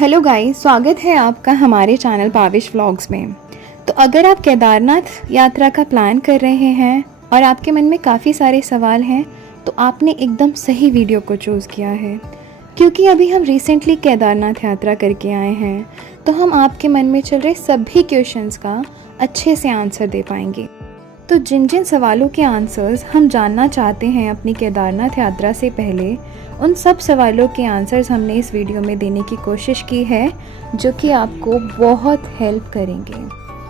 Hello guys, स्वागत है आपका हमारे चैनल पाविश व्लॉग्स में। तो अगर आप केदारनाथ यात्रा का प्लान कर रहे हैं और आपके मन में काफ़ी सारे सवाल हैं तो आपने एकदम सही वीडियो को चूज़ किया है, क्योंकि अभी हम रिसेंटली केदारनाथ यात्रा करके आए हैं। तो हम आपके मन में चल रहे सभी क्वेश्चंस का अच्छे से आंसर दे पाएंगे। तो जिन जिन सवालों के आंसर्स हम जानना चाहते हैं अपनी केदारनाथ यात्रा से पहले, उन सब सवालों के आंसर्स हमने इस वीडियो में देने की कोशिश की है, जो कि आपको बहुत हेल्प करेंगे।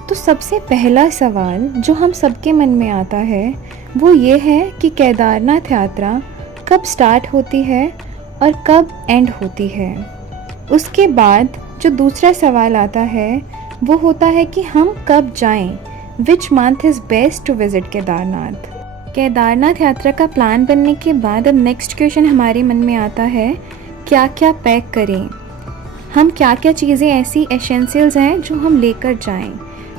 तो सबसे पहला सवाल जो हम सबके मन में आता है वो ये है कि केदारनाथ यात्रा कब स्टार्ट होती है और कब एंड होती है। उसके बाद जो दूसरा सवाल आता है वो होता है कि हम कब जाएं, which month is best to visit Kedarnath. Kedarnath यात्रा का प्लान बनने के बाद अब नेक्स्ट क्वेश्चन हमारे मन में आता है, क्या क्या पैक करें, हम क्या क्या चीज़ें ऐसी एसेंशियल्स हैं जो हम लेकर जाएं।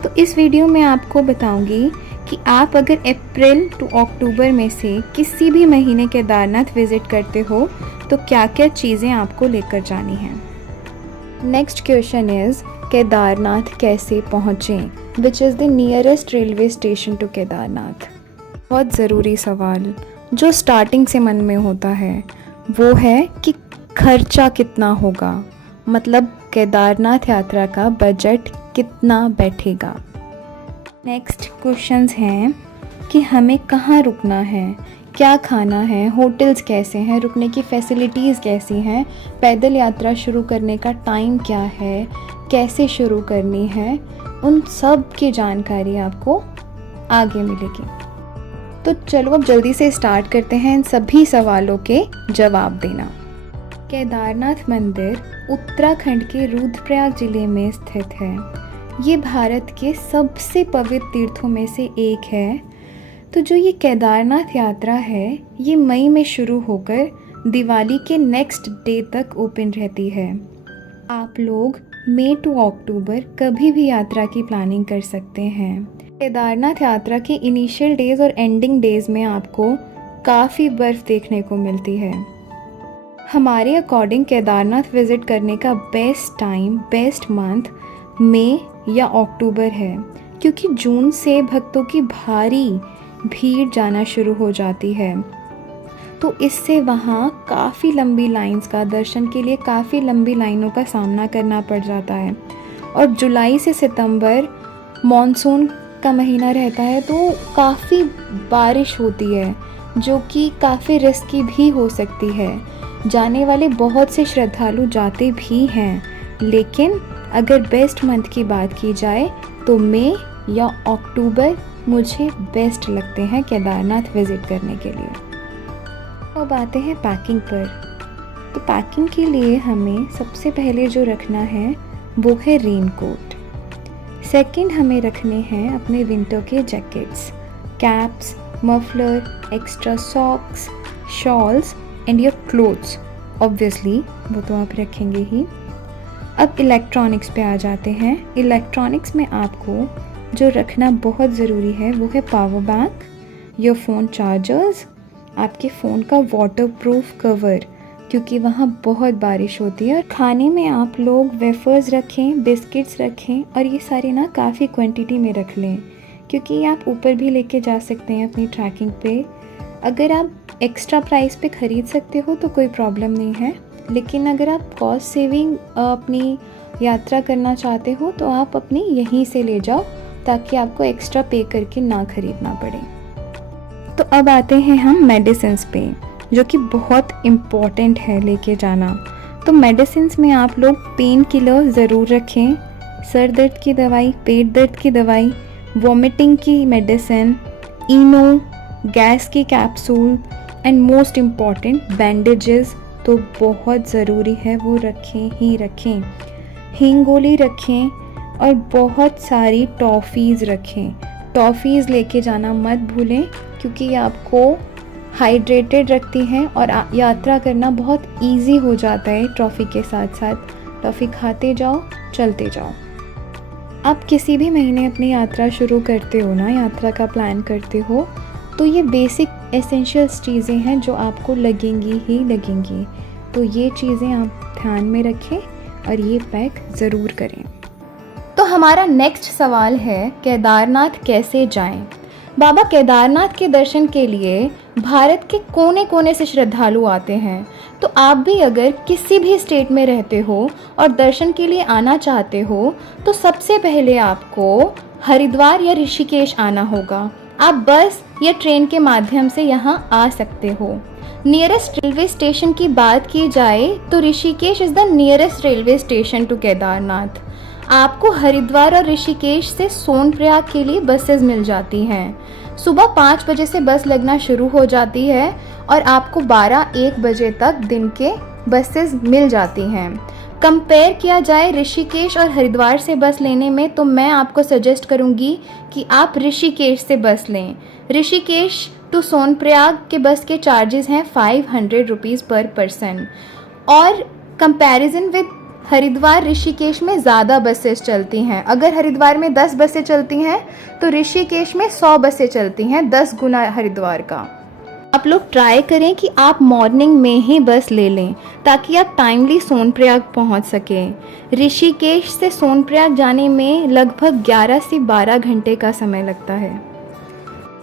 तो इस वीडियो में आपको बताऊंगी कि आप अगर अप्रैल टू अक्टूबर में से किसी भी महीने केदारनाथ विज़िट करते हो तो क्या क्या चीज़ें आपको लेकर जानी हैं। नेक्स्ट क्वेश्चन इज़ केदारनाथ कैसे पहुँचें, which is the nearest railway station to Kedarnath. बहुत ज़रूरी सवाल जो स्टार्टिंग से मन में होता है वो है कि खर्चा कितना होगा, मतलब केदारनाथ यात्रा का बजट कितना बैठेगा। नेक्स्ट क्वेश्चंस हैं कि हमें कहाँ रुकना है, क्या खाना है, होटल्स कैसे हैं, रुकने की फैसिलिटीज़ कैसी हैं, पैदल यात्रा शुरू करने का टाइम क्या है, कैसे शुरू करनी है, उन सब की जानकारी आपको आगे मिलेगी। तो चलो अब जल्दी से स्टार्ट करते हैं इन सभी सवालों के जवाब देना। केदारनाथ मंदिर उत्तराखंड के रुद्रप्रयाग जिले में स्थित है। ये भारत के सबसे पवित्र तीर्थों में से एक है। तो जो ये केदारनाथ यात्रा है ये मई में शुरू होकर दिवाली के नेक्स्ट डे तक ओपन रहती है। आप लोग मई टू अक्टूबर कभी भी यात्रा की प्लानिंग कर सकते हैं। केदारनाथ यात्रा के इनिशियल डेज़ और एंडिंग डेज़ में आपको काफ़ी बर्फ़ देखने को मिलती है। हमारे अकॉर्डिंग केदारनाथ विज़िट करने का बेस्ट टाइम, बेस्ट मंथ मई या अक्टूबर है, क्योंकि जून से भक्तों की भारी भीड़ जाना शुरू हो जाती है। तो इससे वहाँ काफ़ी लंबी लाइंस का, दर्शन के लिए काफ़ी लंबी लाइनों का सामना करना पड़ जाता है। और जुलाई से सितंबर मॉनसून का महीना रहता है तो काफ़ी बारिश होती है, जो कि काफ़ी रिस्की भी हो सकती है। जाने वाले बहुत से श्रद्धालु जाते भी हैं, लेकिन अगर बेस्ट मंथ की बात की जाए तो मई या अक्टूबर मुझे बेस्ट लगते हैं केदारनाथ विज़िट करने के लिए। अब आते हैं पैकिंग पर। तो पैकिंग के लिए हमें सबसे पहले जो रखना है वो है रेनकोट। सेकंड हमें रखने हैं अपने विंटर के jackets, caps, muffler, extra socks, shawls and your clothes. Obviously वो तो आप रखेंगे ही। अब इलेक्ट्रॉनिक्स पे आ जाते हैं। इलेक्ट्रॉनिक्स में आपको जो रखना बहुत ज़रूरी है वो है power bank, your phone chargers, आपके फ़ोन का वाटरप्रूफ कवर, क्योंकि वहाँ बहुत बारिश होती है। और खाने में आप लोग वेफर्स रखें, बिस्किट्स रखें, और ये सारे ना काफ़ी क्वांटिटी में रख लें, क्योंकि आप ऊपर भी लेके जा सकते हैं अपनी ट्रैकिंग पे। अगर आप एक्स्ट्रा प्राइस पे ख़रीद सकते हो तो कोई प्रॉब्लम नहीं है, लेकिन अगर आप कॉस्ट सेविंग अपनी यात्रा करना चाहते हो तो आप अपनी यहीं से ले जाओ, ताकि आपको एक्स्ट्रा पे करके ना ख़रीदना पड़े। तो अब आते हैं हम मेडिसिन्स पे, जो कि बहुत इम्पॉर्टेंट है लेके जाना। तो मेडिसिन्स में आप लोग पेन किलर ज़रूर रखें, सर दर्द की दवाई, पेट दर्द की दवाई, वॉमिटिंग की मेडिसिन, इनो, गैस की capsule and most important bandages तो बहुत ज़रूरी है, वो रखें ही रखें। हींग गोली रखें और बहुत सारी टॉफ़ीज़ रखें। टॉफ़ीज़ लेके जाना मत भूलें, क्योंकि आपको हाइड्रेटेड रखती हैं और यात्रा करना बहुत इजी हो जाता है। टॉफ़ी के साथ साथ टॉफ़ी खाते जाओ, चलते जाओ। आप किसी भी महीने अपनी यात्रा शुरू करते हो ना, यात्रा का प्लान करते हो, तो ये बेसिक एसेंशियल्स चीज़ें हैं जो आपको लगेंगी ही लगेंगी। तो ये चीज़ें आप ध्यान में रखें। और ये पैक ज़रूर करें। तो हमारा नेक्स्ट सवाल है, केदारनाथ कैसे जाएं? बाबा केदारनाथ के दर्शन के लिए भारत के कोने कोने से श्रद्धालु आते हैं। तो आप भी अगर किसी भी स्टेट में रहते हो और दर्शन के लिए आना चाहते हो तो सबसे पहले आपको हरिद्वार या ऋषिकेश आना होगा। आप बस या ट्रेन के माध्यम से यहाँ आ सकते हो। नियरेस्ट रेलवे स्टेशन की बात की जाए तो Rishikesh is the nearest railway station to Kedarnath. आपको हरिद्वार और ऋषिकेश से सोनप्रयाग के लिए बसेस मिल जाती हैं। सुबह 5 बजे से बस लगना शुरू हो जाती है और आपको 12-1 बजे तक दिन के बसेस मिल जाती हैं। कंपेयर किया जाए ऋषिकेश और हरिद्वार से बस लेने में तो मैं आपको सजेस्ट करूंगी कि आप ऋषिकेश से बस लें। ऋषिकेश टू सोनप्रयाग के बस के चार्जेस हैं 500 रुपीज़ पर पर्सन और कंपैरिजन विद हरिद्वार ऋषिकेश में ज़्यादा बसेस चलती हैं। अगर हरिद्वार में 10 बसें चलती हैं तो ऋषिकेश में 100 बसें चलती हैं, 10 गुना हरिद्वार का। आप लोग ट्राई करें कि आप मॉर्निंग में ही बस ले लें ताकि आप टाइमली सोनप्रयाग पहुंच सकें। ऋषिकेश से सोनप्रयाग जाने में लगभग 11 से 12 घंटे का समय लगता है।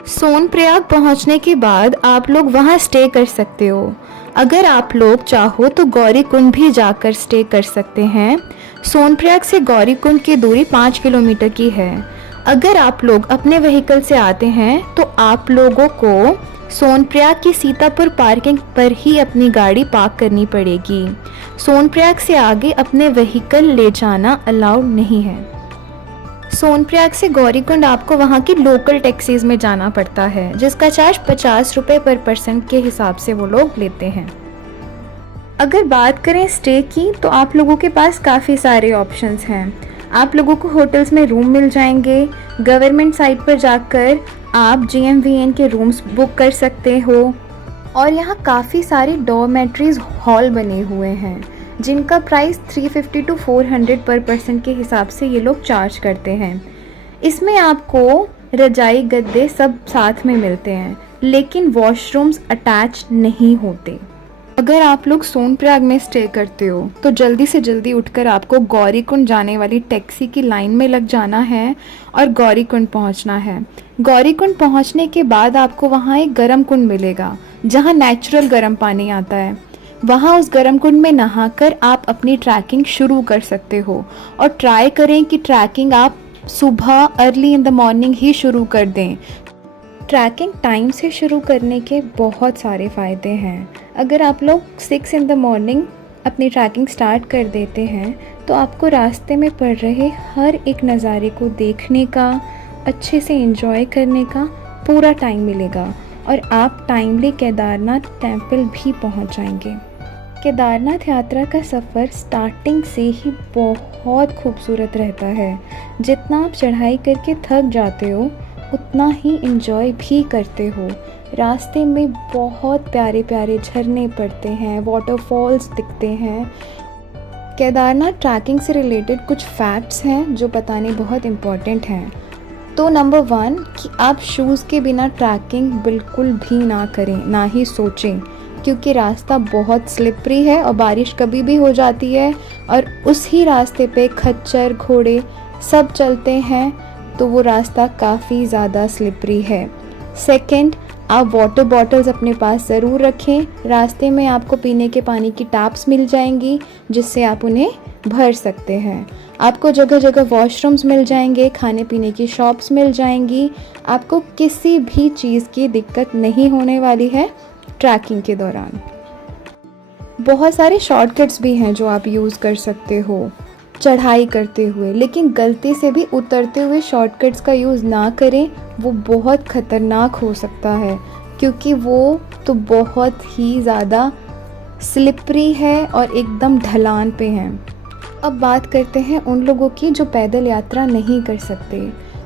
सोनप्रयाग पहुंचने के बाद आप लोग वहां स्टे कर सकते हो। अगर आप लोग चाहो तो गौरीकुंड भी जाकर स्टे कर सकते हैं। सोनप्रयाग से गौरीकुंड की दूरी 5 किलोमीटर की है। अगर आप लोग अपने व्हीकल से आते हैं तो आप लोगों को सोनप्रयाग की सीतापुर पार्किंग पर ही अपनी गाड़ी पार्क करनी पड़ेगी। सोनप्रयाग से आगे अपने व्हीकल ले जाना अलाउड नहीं है। सोनप्रयाग से गौरीकुंड आपको वहाँ की लोकल टैक्सीज में जाना पड़ता है जिसका चार्ज 50 रुपये पर पर्सन के हिसाब से वो लोग लेते हैं। अगर बात करें स्टे की तो आप लोगों के पास काफ़ी सारे ऑप्शंस हैं। आप लोगों को होटल्स में रूम मिल जाएंगे। गवर्नमेंट साइट पर जाकर आप GMVN के रूम्स बुक कर सकते हो और यहाँ काफ़ी सारे डॉर्मेट्रीज हॉल बने हुए हैं जिनका प्राइस 350 to 400 पर पर्सन के हिसाब से ये लोग चार्ज करते हैं। इसमें आपको रजाई गद्दे सब साथ में मिलते हैं लेकिन वॉशरूम्स अटैच नहीं होते। अगर आप लोग सोनप्रयाग में स्टे करते हो तो जल्दी से जल्दी उठकर आपको गौरीकुंड जाने वाली टैक्सी की लाइन में लग जाना है और गौरीकुंड पहुंचना है। गौरीकुंड पहुंचने के बाद आपको वहां एक गर्म कुंड मिलेगा जहां नेचुरल गर्म पानी आता है। वहाँ उस गर्म कुंड में नहाकर आप अपनी ट्रैकिंग शुरू कर सकते हो और ट्राई करें कि ट्रैकिंग आप सुबह अर्ली इन द मॉर्निंग ही शुरू कर दें। ट्रैकिंग टाइम से शुरू करने के बहुत सारे फ़ायदे हैं। अगर आप लोग 6 इन द मॉर्निंग अपनी ट्रैकिंग स्टार्ट कर देते हैं तो आपको रास्ते में पड़ रहे हर एक नज़ारे को देखने का, अच्छे से एंजॉय करने का पूरा टाइम मिलेगा और आप टाइमली केदारनाथ टेम्पल भी पहुंच जाएंगे। केदारनाथ यात्रा का सफ़र स्टार्टिंग से ही बहुत खूबसूरत रहता है। जितना आप चढ़ाई करके थक जाते हो उतना ही एंजॉय भी करते हो। रास्ते में बहुत प्यारे प्यारे झरने पड़ते हैं, वाटरफॉल्स दिखते हैं। केदारनाथ ट्रैकिंग से रिलेटेड कुछ फैक्ट्स हैं जो बताने बहुत इम्पॉर्टेंट हैं। तो नंबर 1 कि आप शूज़ के बिना ट्रैकिंग बिल्कुल भी ना करें, ना ही सोचें, क्योंकि रास्ता बहुत स्लिपरी है और बारिश कभी भी हो जाती है और उस ही रास्ते पे खच्चर घोड़े सब चलते हैं तो वो रास्ता काफ़ी ज़्यादा स्लिपरी है। सेकंड, आप वाटर बॉटल्स अपने पास ज़रूर रखें। रास्ते में आपको पीने के पानी की टैप्स मिल जाएंगी जिससे आप उन्हें भर सकते हैं। आपको जगह जगह वॉशरूम्स मिल जाएंगे, खाने पीने की शॉप्स मिल जाएंगी। आपको किसी भी चीज़ की दिक्कत नहीं होने वाली है ट्रैकिंग के दौरान। बहुत सारे शॉर्टकट्स भी हैं जो आप यूज़ कर सकते हो चढ़ाई करते हुए, लेकिन गलती से भी उतरते हुए शॉर्टकट्स का यूज़ ना करें, वो बहुत ख़तरनाक हो सकता है क्योंकि वो तो बहुत ही ज़्यादा स्लिपरी है और एकदम ढलान पे हैं। अब बात करते हैं उन लोगों की जो पैदल यात्रा नहीं कर सकते।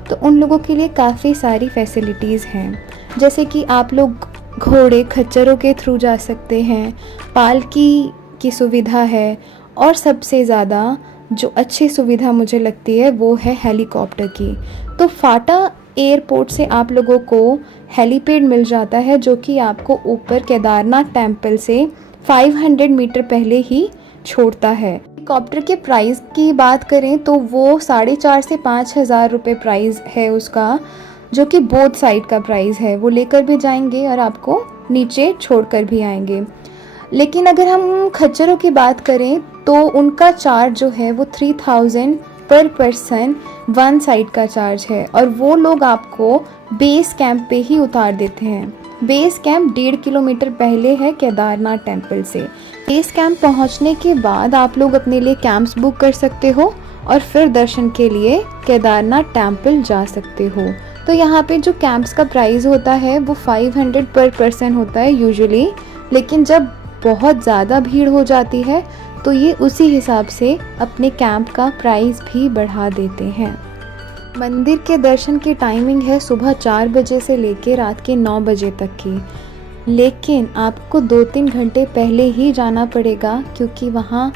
तो उन लोगों के लिए काफ़ी सारी फैसिलिटीज़ हैं, जैसे कि आप लोग घोड़े खच्चरों के थ्रू जा सकते हैं, पालकी की सुविधा है और सबसे ज़्यादा जो अच्छी सुविधा मुझे लगती है वो है हेलीकॉप्टर की। तो फाटा एयरपोर्ट से आप लोगों को हेलीपैड मिल जाता है जो कि आपको ऊपर केदारनाथ टेम्पल से 500 मीटर पहले ही छोड़ता है। हेलीकॉप्टर के प्राइस की बात करें तो वो 4,500 से 5,000 रुपये प्राइस है उसका, जो कि बोथ साइड का प्राइस है। वो लेकर भी जाएंगे और आपको नीचे छोड़कर भी आएंगे। लेकिन अगर हम खच्चरों की बात करें तो उनका चार्ज जो है वो 3,000 पर पर्सन वन साइड का चार्ज है, और वो लोग आपको बेस कैंप पे ही उतार देते हैं। बेस कैंप 1.5 किलोमीटर पहले है केदारनाथ टेम्पल से। बेस कैंप पहुंचने के बाद आप लोग अपने लिए कैंप्स बुक कर सकते हो और फिर दर्शन के लिए केदारनाथ टेम्पल जा सकते हो। तो यहाँ पे जो कैंप्स का प्राइस होता है वो 500 पर पर्सन होता है यूजुअली, लेकिन जब बहुत ज़्यादा भीड़ हो जाती है तो ये उसी हिसाब से अपने कैंप का प्राइस भी बढ़ा देते हैं। मंदिर के दर्शन की टाइमिंग है सुबह 4 बजे से लेकर रात के 9 बजे तक की, लेकिन आपको 2-3 घंटे पहले ही जाना पड़ेगा, क्योंकि वहाँ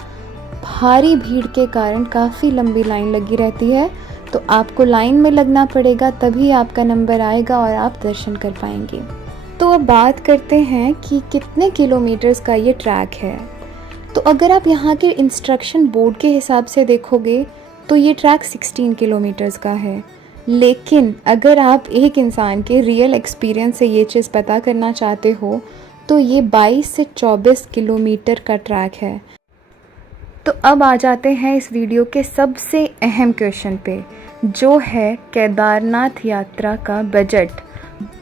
भारी भीड़ के कारण काफ़ी लंबी लाइन लगी रहती है। तो आपको लाइन में लगना पड़ेगा, तभी आपका नंबर आएगा और आप दर्शन कर पाएंगे। तो अब बात करते हैं कि कितने किलोमीटर्स का ये ट्रैक है। तो अगर आप यहाँ के इंस्ट्रक्शन बोर्ड के हिसाब से देखोगे तो ये ट्रैक 16 किलोमीटर्स का है, लेकिन अगर आप एक इंसान के रियल एक्सपीरियंस से ये चीज़ पता करना चाहते हो तो ये 22 से 24 किलोमीटर का ट्रैक है। तो अब आ जाते हैं इस वीडियो के सबसे अहम क्वेश्चन पे, जो है केदारनाथ यात्रा का बजट।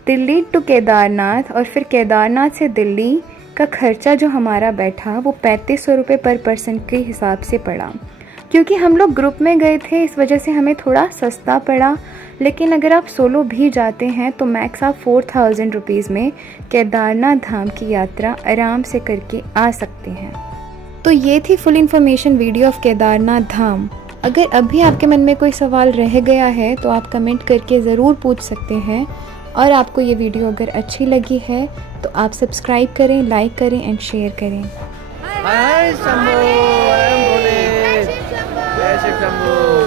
दिल्ली टू केदारनाथ और फिर केदारनाथ से दिल्ली का खर्चा जो हमारा बैठा वो 3500 रुपये पर पर्सन के हिसाब से पड़ा। क्योंकि हम लोग ग्रुप में गए थे इस वजह से हमें थोड़ा सस्ता पड़ा, लेकिन अगर आप सोलो भी जाते हैं तो मैक्स आप 4000 रुपीज़ में केदारनाथ धाम की यात्रा आराम से करके आ सकते हैं। तो ये थी full information video of Kedarnath Dham. अगर अभी आपके मन में कोई सवाल रह गया है तो आप कमेंट करके ज़रूर पूछ सकते हैं, और आपको ये वीडियो अगर अच्छी लगी है तो आप सब्सक्राइब करें, लाइक करें एंड शेयर करें। हाय शंभू, जय शिव शंभू।